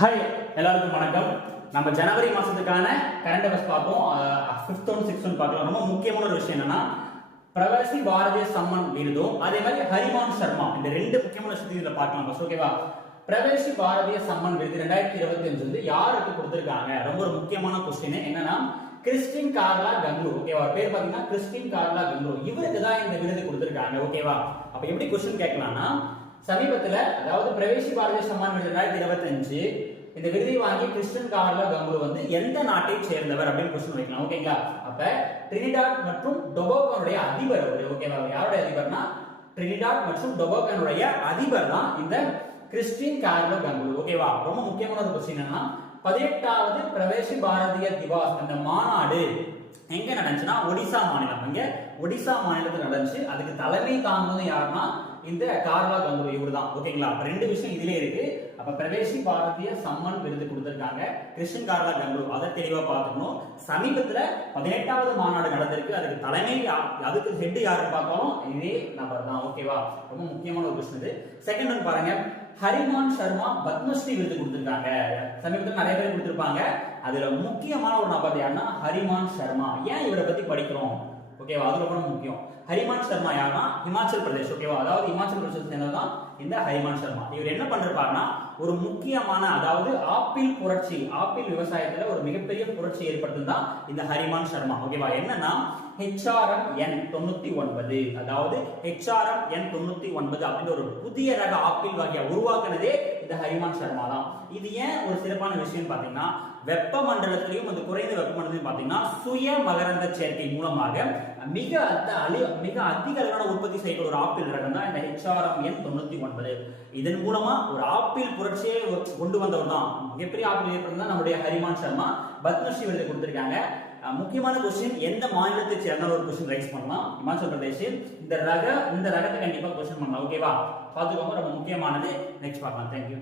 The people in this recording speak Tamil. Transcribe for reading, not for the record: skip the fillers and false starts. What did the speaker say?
ஹாய் எல்லாருக்கும் வணக்கம். நம்ம ஜனவரி மாசத்துக்கான கரண்ட் அஃபேர்ஸ் பார்ப்போம். 5th ஒன் 6th ஒன் பார்க்கலாம். ரொம்ப முக்கியமான ஒரு விஷயம் என்னன்னா பிரவாசி பாரதிய சம்மன் விருதும் அதே மாதிரி ஹரிமான் சர்மா இந்த ரெண்டு முக்கியமான விஷயத்தையும் இதில் பார்க்கலாம். பஸ் ஓகேவா? பிரவேசி பாரதிய சம்மன் விருது 2025 வந்து யாருக்கு கொடுத்திருக்காங்க? ரொம்ப ஒரு முக்கியமான கொஸ்டின். என்னன்னா கிறிஸ்டின் கார்லா கங்க்லூ. ஓகேவா? பேர் பாத்தீங்கன்னா கிறிஸ்டின் கார்லா கங்க்லூ. இவருக்கு தான் இந்த விருது கொடுத்திருக்காங்க. ஓகேவா? அப்ப எப்படி கொஸ்டின் கேட்கலாம்னா சமீபத்துல அதாவது பிரவேசி பாரதிய சம்மான் விருது 2025 இந்த விருதை வாங்கி கிறிஸ்டின் கார்லா கங்க்லூ வந்து எந்த நாட்டை சேர்ந்தவர் அப்படின்னு கொஸ்டின் வைக்கலாம். ஓகேங்களா? அப்ப ட்ரினிடாட் மற்றும் டொபாகோனுடைய அதிபர் அவரு. ஓகேவா? யாருடைய அதிபர்னா ட்ரினிடாட் மற்றும் டொபாகோனுடைய அதிபர் தான் இந்த கிறிஸ்டின் கார்லா கங்க்லூ. ஓகேவா? ரொம்ப முக்கியமான ஒரு கொஸ்டின் என்னன்னா 18வது பிரவேசி பாரதிய திவாஸ் அந்த மாநாடு எங்க நடந்துச்சுன்னா ஒடிசா மாநிலம். அங்க ஒடிசா மாநிலத்தில் நடந்துச்சு. அதுக்கு தலைமை தாங்குவது யாருன்னா இந்த கார்லா கங்க்லூ இவர் தான். ஓகேங்களா? ரெண்டு விஷயம் இதுல இருக்கு. அப்ப பிரவேசி பாரதிய சம்மன் விருது கொடுத்திருக்காங்க கிறிஸ்டின் கார்லா கங்க்லூ. அதை தெளிவா பார்த்துக்கணும். சமீபத்துல 18வது மாநாடு நடந்திருக்கு. அதுக்கு தலைமை அதுக்கு ஹெட் யாருன்னு பார்த்தாலும் இதே நபர் தான். ஓகேவா? ரொம்ப முக்கியமான ஒரு கொஸ்டின் இது. செகண்ட் ஒன் பாருங்க, ஹரிமான் சர்மா பத்மஸ்ரீ விருது கொடுத்திருக்காங்க. சமீபத்தில் நிறைய பேர் கொடுத்திருப்பாங்க. அதுல முக்கியமான ஒரு நபர் யாருன்னா ஹரிமான் சர்மா. ஏன் இவரை பத்தி படிக்கிறோம்? ஓகேவா? அது ரொம்ப முக்கியம். ஹரிமான் சர்மா யாருன்னா ஹிமாச்சல் பிரதேஷ். ஓகேவா? அதாவது ஹிமாச்சல் பிரதேஷ் சேர்ந்ததான் இந்த ஹரிமான் சர்மா. இவர் என்ன பண்றாருன்னா ஒரு முக்கியமான அதாவது ஆப்பிள் புரட்சி, ஆப்பிள் விவசாயத்துல ஒரு மிகப்பெரிய புரட்சி ஏற்படுத்துதான் இந்த ஹரிமான் சர்மா. ஓகேவா? என்னன்னா HRM-N 99 அதாவது HRM-N 99 அப்படின்னு ஒரு புதிய ரக ஆப்பிள் வகையை உருவாக்குனதே இந்த ஹரிமான் சர்மா தான். இது ஏன் ஒரு சிறப்பான விஷயம் பாத்தீங்கன்னா வெப்ப மண்டலத்திலையும் அந்த குறைந்த வெப்ப மண்டலத்திலையும் பாத்தீங்கன்னா சுய மகரந்த சேர்க்கை மூலமாக மிக அதிக அளவான உற்பத்தி செய்யக்கூடிய ஒரு ஆப்பிள் ரகம் தான் இந்த HRM-N 99. இதன் மூலமா ஒரு ஆப்பிள் புரட்சியை கொண்டு வந்தவர் தான் மிகப்பெரிய ஆப்பிள் ஏற்படுத்தி தான் நம்முடைய ஹரிமான் சர்மா பத்மஸ்ரீ விருது கொடுத்திருக்காங்க. முக்கியமான கொஸ்டின், எந்த மாநிலத்தை சேர்ந்த ஒரு கொஸ்டின் ரைஸ் பண்ணலாம்? இமாச்சல் பிரதேஷ். இந்த ரகத்தை கண்டிப்பா கொஸ்டின் பண்ணலாம். ஓகேவா? பாத்துக்கோங்க, ரொம்ப முக்கியமானது. நெக்ஸ்ட் பார்க்கலாம். தேங்க்யூ.